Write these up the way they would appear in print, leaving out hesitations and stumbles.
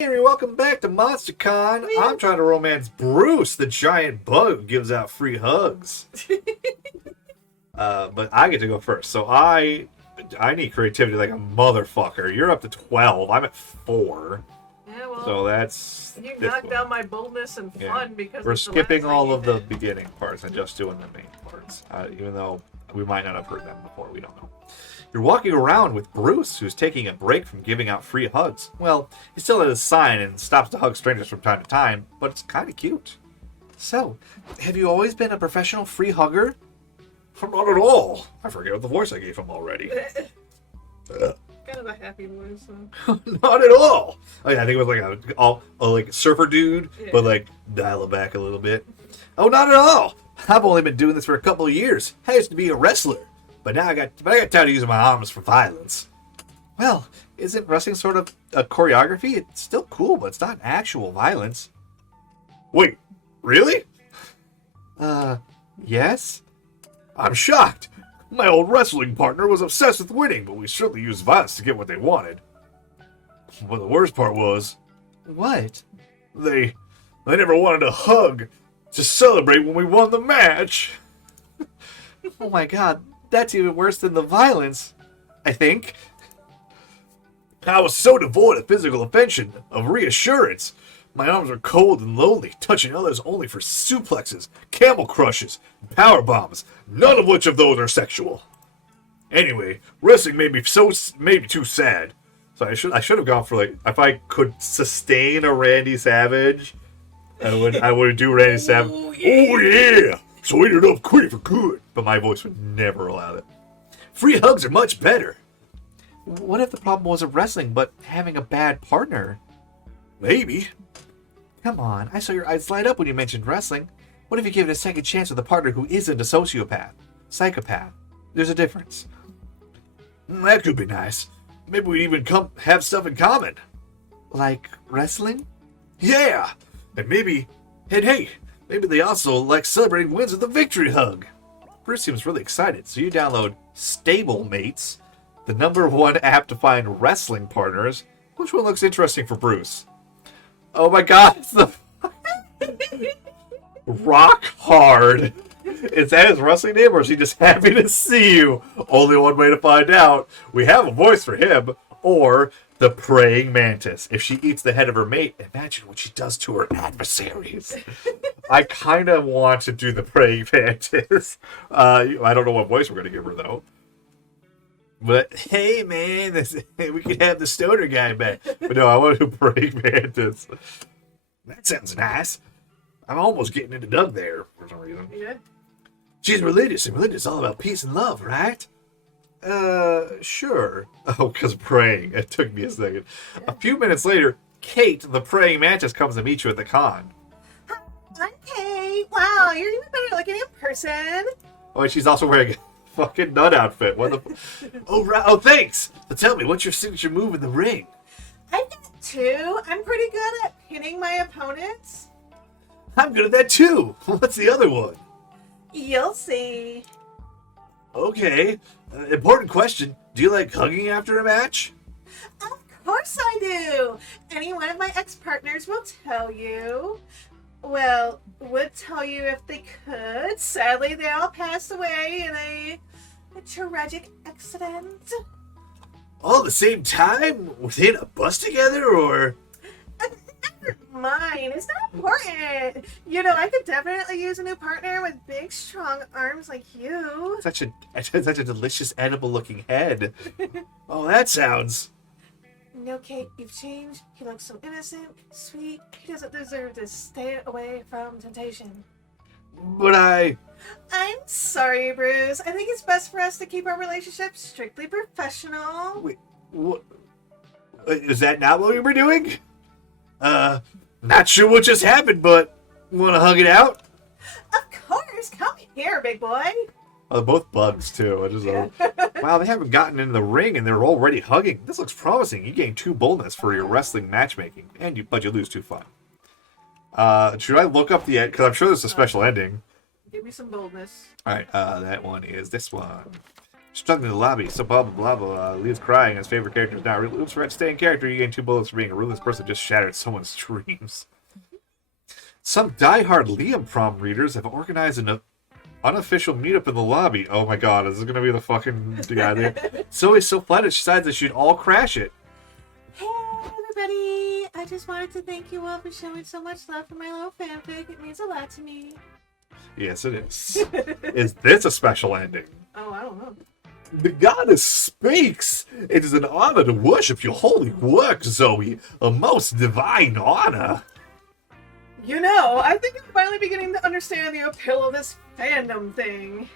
Henry, welcome back to MonsterCon. I'm trying to romance Bruce, the giant bug who gives out free hugs. But I get to go first, so I need creativity like a motherfucker. You're up to 12. I'm at 4. Yeah, well, so that's you knocked down my boldness and fun because we're skipping the all of the beginning parts and just doing the main parts. Even though we might not have heard them before, we don't know. You're walking around with Bruce, who's taking a break from giving out free hugs. Well, he still has a sign and stops to hug strangers from time to time, but it's kind of cute. So, have you always been a professional free hugger? Not at all. I forget what the voice I gave him already. Kind of a happy voice, though. Not at all. Oh, yeah, I think it was like a surfer dude, Yeah. but like dial it back a little bit. Oh, not at all. I've only been doing this for a couple of years. I used to be a wrestler. But now I got tired of using my arms for violence. Well, isn't wrestling sort of a choreography? It's still cool, but it's not actual violence. Wait, really? Yes? I'm shocked. My old wrestling partner was obsessed with winning, but we certainly used violence to get what they wanted. But the worst part was... What? They never wanted a hug to celebrate when we won the match. Oh my god. That's even worse than the violence, I think. I was so devoid of physical affection, of reassurance. My arms were cold and lonely, touching others only for suplexes, camel crushes, and power bombs, none of which of those are sexual. Anyway, wrestling made me too sad. So I should have gone for like, if I could sustain a Randy Savage, I would do Randy Savage. Oh yeah! So I ended up quitting for good. But my voice would never allow that. Free hugs are much better. What if the problem wasn't wrestling, but having a bad partner? Maybe. Come on, I saw your eyes light up when you mentioned wrestling. What if you give it a second chance with a partner who isn't a sociopath? Psychopath. There's a difference. That could be nice. Maybe we'd even have stuff in common. Like wrestling? Yeah! And maybe... And hey, maybe they also like celebrating wins with a victory hug. Bruce seems really excited, so you download Stablemates, the #1 app to find wrestling partners. Which one looks interesting for Bruce? Oh my god, it's the Rock Hard. Is that his wrestling name, or is he just happy to see you? Only one way to find out. We have a voice for him, or the Praying Mantis. If she eats the head of her mate, imagine what she does to her adversaries. I kind of want to do the Praying Mantis. I don't know what voice we're going to give her, though. But, hey, man, we could have the stoner guy back. But no, I want to do Praying Mantis. That sounds nice. I'm almost getting into Doug there, for some reason. Yeah. She's religious, and religion is all about peace and love, right? Sure. Oh, because praying. It took me a second. A few minutes later, Kate, the praying mantis, comes to meet you at the con. Hi, Kate. Wow, you're even better looking in person. Oh, and she's also wearing a fucking nut outfit. What the... Oh, thanks. So tell me, what's your signature move in the ring? I've got 2. I'm pretty good at pinning my opponents. I'm good at that, too. What's the other one? You'll see. Okay. Important question. Do you like hugging after a match? Of course I do. Any one of my ex-partners will tell you. Well, would tell you if they could. Sadly, they all passed away in a tragic accident. All at the same time? Within a bus together, or...? Never mind. It's not important. You know, I could definitely use a new partner with big, strong arms like you. Such a delicious, edible-looking head. Oh, that sounds... No, Kate, you've changed. He looks so innocent, sweet. He doesn't deserve to stay away from temptation. But I'm sorry, Bruce. I think it's best for us to keep our relationship strictly professional. Wait, what? Is that not what we were doing? Not sure what just happened, but want to hug it out? Of course. Come here, big boy. Oh, they're both bugs, too. I just wow, they haven't gotten into the ring, and they're already hugging. This looks promising. You gain 2 boldness for your wrestling matchmaking, but you lose 2 fun. Should I look up the end? Because I'm sure there's a special ending. Give me some boldness. All right, that one is this one. Struggling in the lobby, so blah blah blah blah. Leaves crying. His favorite character is now Oops, Red. Stay in character. You gain 2 bullets for being a ruthless person just shattered someone's dreams. Some diehard Liam prom readers have organized an unofficial meetup in the lobby. Oh my god, is this gonna be the fucking guy there? Zoe's so flattered she decides they should all crash it. Hey everybody! I just wanted to thank you all for showing so much love for my little fanfic. It means a lot to me. Yes, it is. Is this a special ending? Oh, I don't know. The goddess speaks. It is an honor to worship your holy work, Zoe. A most divine honor. You know, I think I'm finally beginning to understand the appeal of this fandom thing.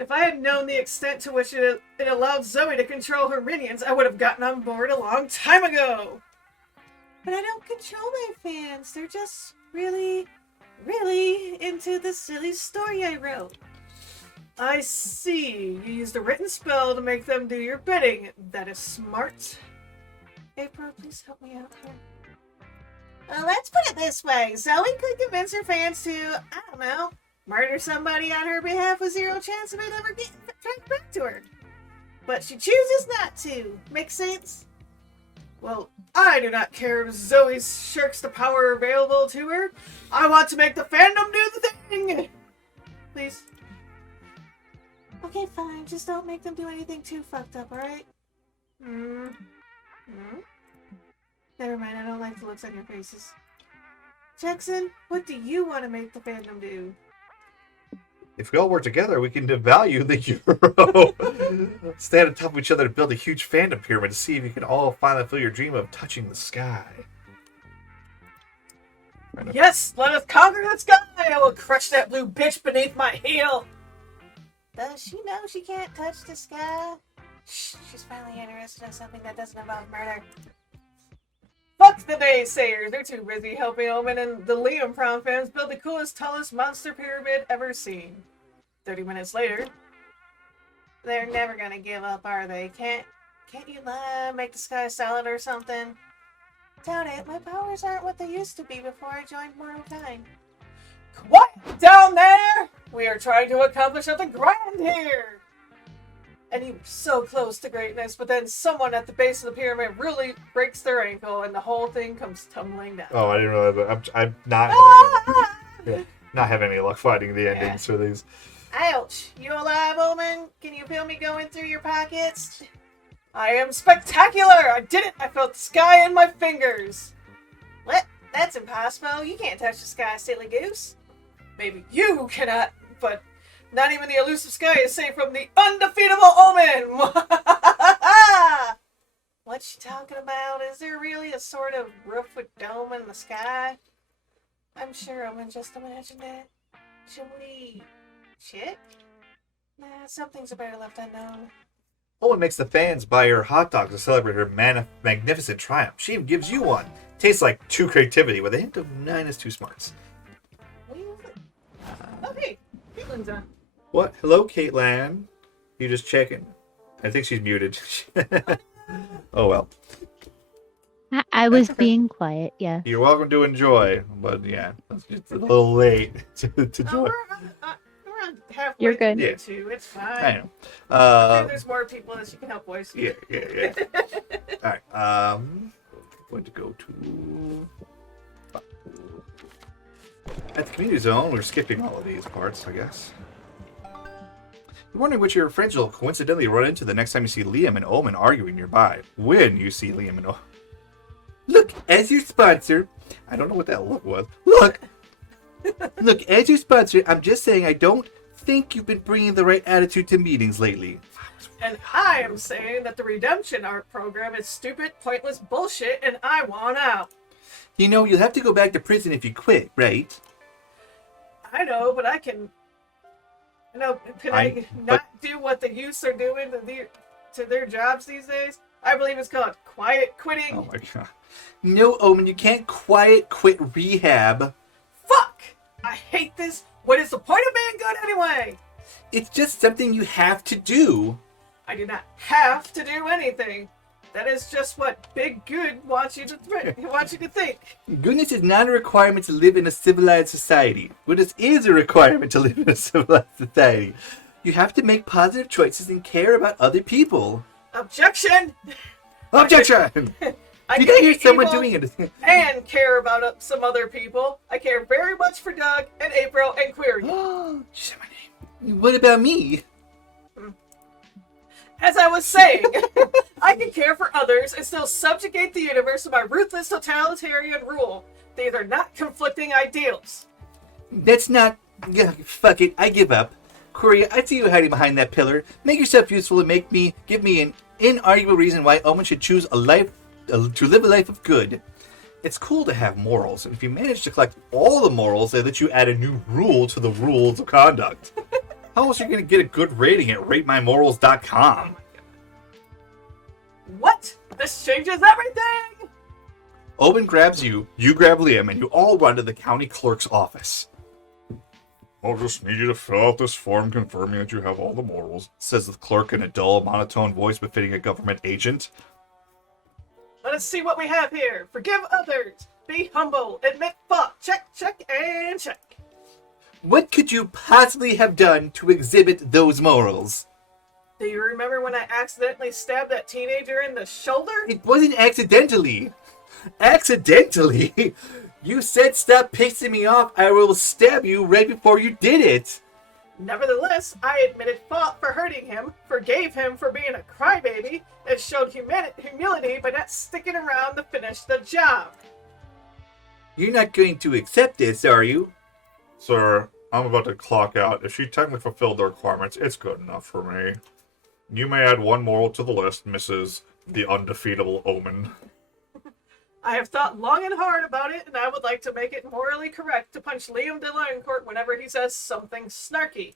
If I had known the extent to which it allowed Zoe to control her minions, I would have gotten on board a long time ago. But I don't control my fans. They're just really, really into the silly story I wrote. I see. You used a written spell to make them do your bidding. That is smart. April, please help me out here. Let's put it this way. Zoe could convince her fans to, I don't know, murder somebody on her behalf with 0 chance of it ever getting tracked back to her. But she chooses not to. Make sense? Well, I do not care if Zoe shirks the power available to her. I want to make the fandom do the thing. Please. Okay, fine. Just don't make them do anything too fucked up, alright? Never mind, I don't like the looks on your faces. Jackson, what do you want to make the fandom do? If we all work together, we can devalue the euro. Stand on top of each other to build a huge fandom pyramid to see if you can all finally fulfill your dream of touching the sky. Yes, let us conquer the sky! I will crush that blue bitch beneath my heel! Does she know she can't touch the sky? Shh, she's finally interested in something that doesn't involve murder. Fuck the naysayers! They're too busy helping Omen and the Liam Prom fans build the coolest, tallest monster pyramid ever seen. 30 minutes later. They're never gonna give up, are they? Can't you make the sky solid or something? Doubt it. My powers aren't what they used to be before I joined Mortal-Kind. Quiet down there! We are trying to accomplish something grand here! And you were so close to greatness, but then someone at the base of the pyramid really breaks their ankle and the whole thing comes tumbling down. Oh, I didn't realize that. I'm not not having any luck finding the endings for these. Ouch! You alive, Omen? Can you feel me going through your pockets? I am spectacular! I did it! I felt the sky in my fingers! What? That's impossible. You can't touch the sky, silly goose. Maybe you cannot, but not even the elusive sky is safe from the undefeatable Omen! What you talking about? Is there really a sort of roof with dome in the sky? I'm sure Omen just imagined it. Should we check? Nah, some things are better left unknown. Owen makes the fans buy her hot dogs to celebrate her magnificent triumph. She even gives you one. Tastes like true creativity with a hint of -2 smarts. Okay, Caitlin's on. What? Hello, Caitlin. You just checking? I think she's muted. Oh well. I was being quiet, yeah. You're welcome to enjoy, but yeah, it's just a little late to Oh, join. we're on halfway You're good. Yeah. through, it's fine. I know. Sure, there's more people that you can help voice. Yeah. All right. Going to go to at the community zone. We're skipping all of these parts, I guess. You're wondering which of your friends you'll coincidentally run into the next time you see Liam and Omen arguing nearby. When you see Liam and Omen. Look, as your sponsor, I don't know what that look was. Look, as your sponsor, I'm just saying I don't think you've been bringing the right attitude to meetings lately. And I am saying that the redemption art program is stupid, pointless bullshit, and I want out. You know, you'll have to go back to prison if you quit, right? I know, but I can. Can I not do what the youths are doing to their jobs these days? I believe it's called quiet quitting. Oh my god. No, Omen, you can't quiet quit rehab. Fuck! I hate this. What is the point of being good anyway? It's just something you have to do. I do not have to do anything. That is just what Big Good wants you to think. Goodness is not a requirement to live in a civilized society. Goodness is a requirement to live in a civilized society. You have to make positive choices and care about other people. Objection! Objection! I You can gotta hear be someone evil doing it. and care about some other people. I care very much for Doug and April and Query. You said my name. What about me? As I was saying, I can care for others and still subjugate the universe to my ruthless totalitarian rule. These are not conflicting ideals. That's not... Yeah, fuck it. I give up. Corey, I see you hiding behind that pillar. Make yourself useful and give me an inarguable reason why Omen should choose to live a life of good. It's cool to have morals, and if you manage to collect all the morals, they let you add a new rule to the rules of conduct. How else are you going to get a good rating at ratemymorals.com? What? This changes everything! Owen grabs you grab Liam, and you all run to the county clerk's office. I'll just need you to fill out this form confirming that you have all the morals, Says the clerk in a dull, monotone voice befitting a government agent. Let us see what we have here. Forgive others. Be humble. Admit fault. Check, check, and check. What could you possibly have done to exhibit those morals? Do you remember when I accidentally stabbed that teenager in the shoulder? It wasn't accidentally. Accidentally? You said stop pissing me off. I will stab you right before you did it. Nevertheless, I admitted fault for hurting him, forgave him for being a crybaby, and showed humility by not sticking around to finish the job. You're not going to accept this, are you? Sir, I'm about to clock out. If she technically fulfilled the requirements, it's good enough for me. You may add one moral to the list, Mrs. the Undefeatable Omen. I have thought long and hard about it, and I would like to make it morally correct to punch Liam DeLioncourt whenever he says something snarky.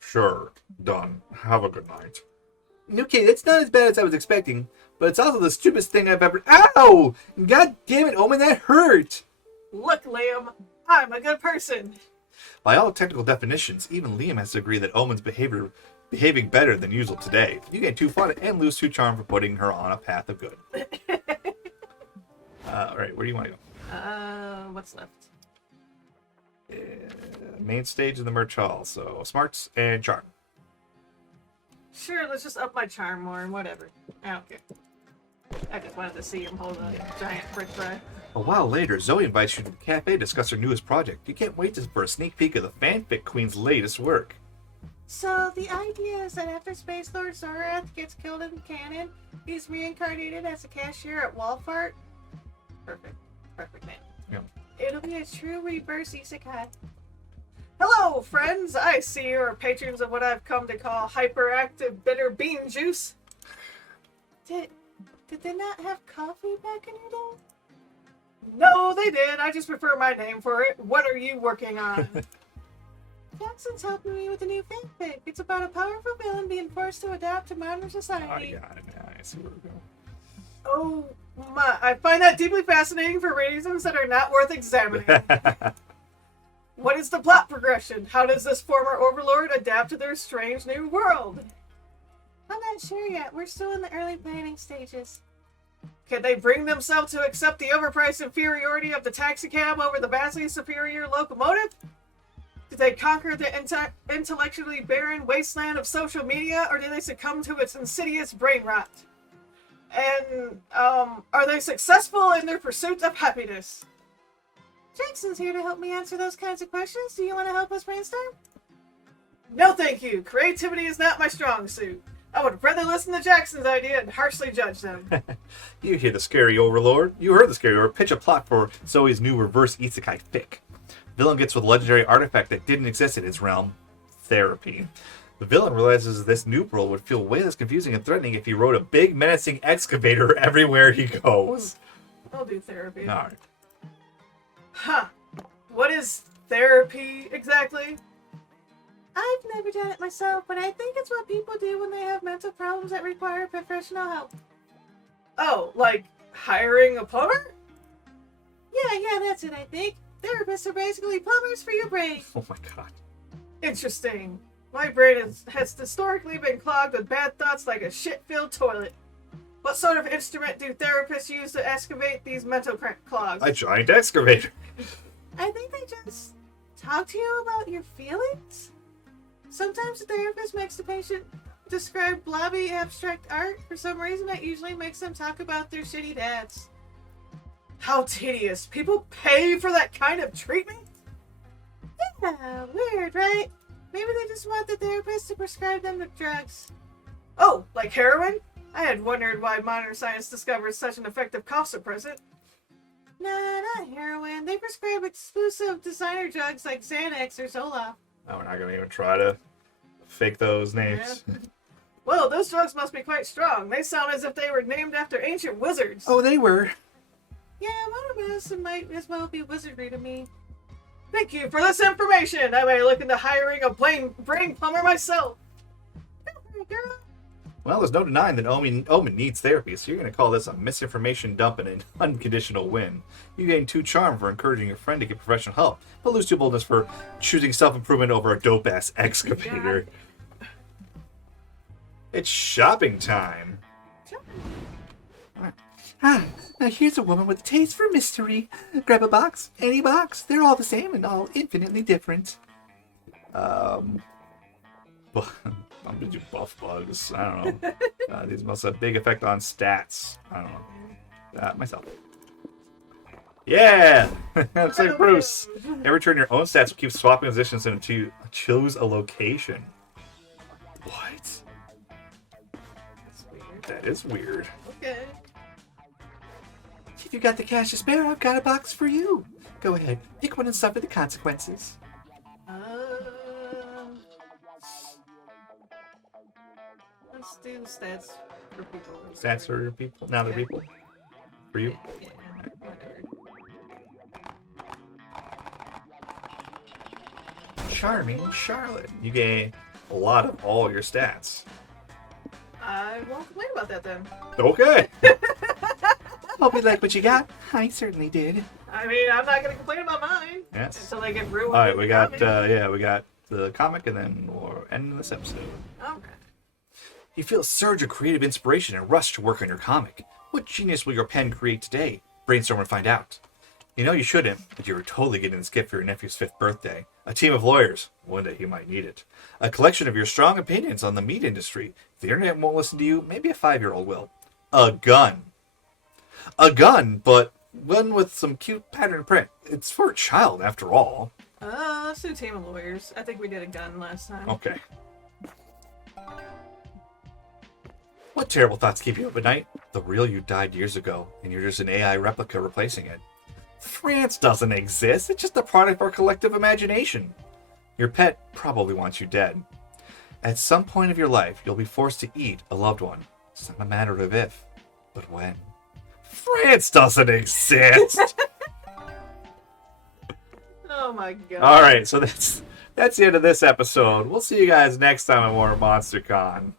Sure, done. Have a good night. Okay, that's not as bad as I was expecting, but it's also the stupidest thing I've ever... Ow! God damn it, Omen, that hurt! Look, Liam, I'm a good person. By all technical definitions, even Liam has to agree that Omen's behaving better than usual today. You get 2 fun and lose 2 charm for putting her on a path of good. Alright, where do you want to go? What's left? Main stage in the merch hall, so smarts and charm. Sure, let's just up my charm more and whatever. I don't care. I just wanted to see him hold a giant brick fry. A while later, Zoe invites you to the cafe to discuss her newest project. You can't wait for a sneak peek of the fanfic queen's latest work. So the idea is that after Space Lord Zorath gets killed in canon, he's reincarnated as a cashier at Walfart. Perfect name. Yeah. It'll be a true reverse isekai. Hello, friends! I see you are patrons of what I've come to call hyperactive bitter bean juice. Did they not have coffee back in your day? No, they did. I just prefer my name for it. What are you working on? Jackson's helping me with a new fanfic. It's about a powerful villain being forced to adapt to modern society. I see where we're going. Oh my, I find that deeply fascinating for reasons that are not worth examining. What is the plot progression? How does this former overlord adapt to their strange new world? I'm not sure yet. We're still in the early planning stages. Can they bring themselves to accept the overpriced inferiority of the taxicab over the vastly superior locomotive? Do they conquer the intellectually barren wasteland of social media, or do they succumb to its insidious brain rot? And, are they successful in their pursuit of happiness? Jackson's here to help me answer those kinds of questions. Do you want to help us brainstorm? No, thank you. Creativity is not my strong suit. I would rather listen to Jackson's idea and harshly judge them. You hear the scary overlord. You heard the scary overlord. Pitch a plot for Zoe's new reverse isekai fic. Villain gets with a legendary artifact that didn't exist in his realm, therapy. The villain realizes this new world would feel way less confusing and threatening if he rode a big menacing excavator everywhere he goes. I'll do therapy. Alright. Huh. What is therapy exactly? I've never done it myself, but I think it's what people do when they have mental problems that require professional help. Oh, like hiring a plumber? Yeah, that's it, I think. Therapists are basically plumbers for your brain. Oh my god. Interesting. My brain has historically been clogged with bad thoughts like a shit-filled toilet. What sort of instrument do therapists use to excavate these mental clogs? A giant excavator. I think they just talk to you about your feelings. Sometimes the therapist makes the patient describe blobby abstract art. For some reason, that usually makes them talk about their shitty dads. How tedious. People pay for that kind of treatment? Yeah, weird, right? Maybe they just want the therapist to prescribe them the drugs. Oh, like heroin? I had wondered why modern science discovered such an effective cough suppressant. Nah, not heroin. They prescribe exclusive designer drugs like Xanax or Zoloft. Oh, we're not going to even try to fake those names. Yeah. Well, those drugs must be quite strong. They sound as if they were named after ancient wizards. Oh, they were. Yeah, modern medicine might as well be wizardry to me. Thank you for this information. I may look into hiring a brain plumber myself. Girl. Well, there's no denying that Omen needs therapy, so you're going to call this a misinformation dump and an unconditional win. You gain 2 charm for encouraging your friend to get professional help, but lose 2 boldness for choosing self-improvement over a dope-ass excavator. It's shopping time. Ah, now here's a woman with a taste for mystery. Grab a box, any box. They're all the same and all infinitely different. I'm gonna do buff bugs. I don't know. These must have a big effect on stats. I don't know. Myself. Yeah! Looks like Bruce. Every turn, your own stats will keep swapping positions until you choose a location. What? That's weird. That is weird. Okay. If you got the cash to spare, I've got a box for you. Go ahead, pick one and suffer the consequences. Let's do stats for people. Stats for people? Now they're people? For you? Yeah, whatever. Charming Charlotte. You gain a lot of all your stats. I won't complain about that then. Okay. Hope you like what you got. I certainly did. I mean, I'm not gonna complain about mine Yes. until they get ruined. All right, we got Okay. we got the comic, and then we'll end this episode. You feel a surge of creative inspiration and rush to work on your comic. What genius will your pen create today? Brainstorm and find out. You know you shouldn't, but you were totally getting this gift for your nephew's 5th birthday. A team of lawyers. One day he might need it. A collection of your strong opinions on the meat industry. If the internet won't listen to you, maybe a 5-year-old will. A gun. A gun, but one with some cute pattern print. It's for a child, after all. Let's do team of lawyers. I think we did a gun last time. Okay. What terrible thoughts keep you up at night? The real you died years ago, and you're just an AI replica replacing it. France doesn't exist. It's just a product of our collective imagination. Your pet probably wants you dead. At some point of your life, you'll be forced to eat a loved one. It's not a matter of if, but when. France doesn't exist. Oh my god. All right, so that's the end of this episode. We'll see you guys next time at more MonsterCon.